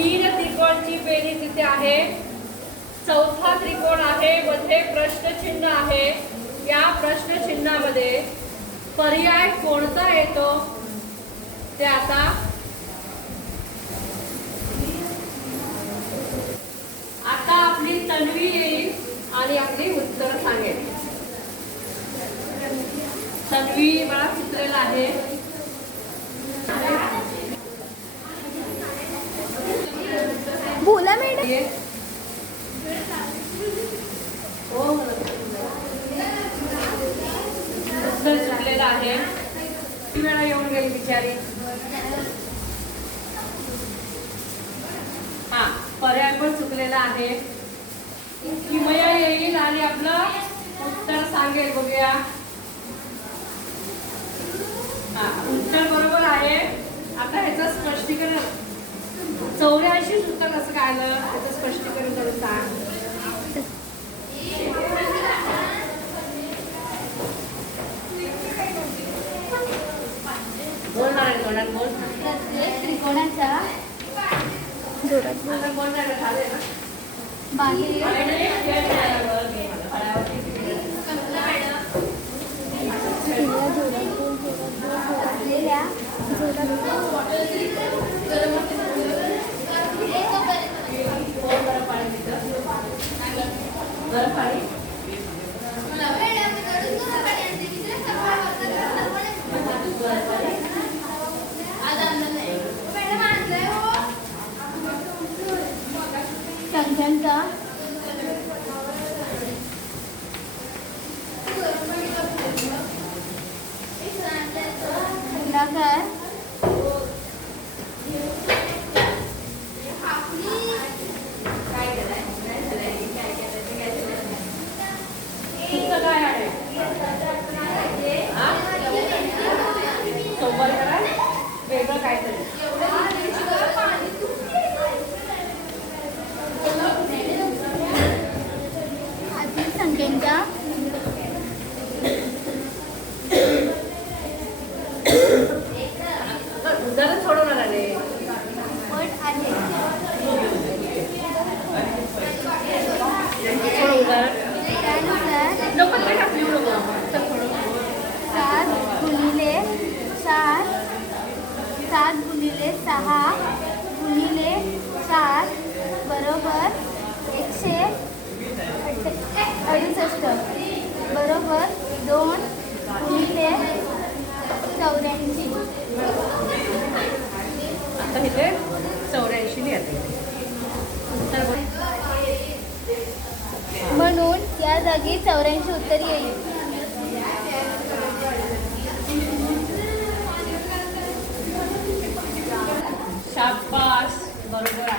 तीन त्रिकोणची बेरीज इथे आहे. चौथा त्रिकोण आहे, मध्ये प्रश्नचिन्ह आहे. या प्रश्नचिन्हामध्ये पर्याय कोणता येतो ते आता आपली तन्वी येईल आणि आपली उत्तर सांगेल. तन्वी मला चित्रलेला आहे. बोला मॅडम. उत्तर चुकलेलं आहे. किती वेळा येऊन गेली बिचारी. हा, पर्याय पण चुकलेला आहे. किमया येईल आणि आपलं उत्तर सांगेल. बघूया. हा, उत्तर बरोबर आहे. आता ह्याचं स्पष्टीकरण 84 उत्तर कसं काय आलं त्याचं स्पष्टीकरण करून सांग. बोल ना रे, बोल. प्रत्येक त्रिकोणाचा जोरात बोल ना रे. बाहेर असलेल्या संख्यांचा गुणाकार काय आहे सोबत करा वेगळं काहीतरी. आतील संख्यांचा उदाहरण सोडवणार आहे. पट आहे. उदाहरण त्यानुसार नको ते टाकली नको. 7 गुणिले 7 7 गुणिले 6 गुणिले 4 बरोबर 168 बरोबर 2 गुणिले 84. आता इथे 84 लिहायचं. म्हणून या जागी 84 उत्तर येईल. शाबास, बरोबर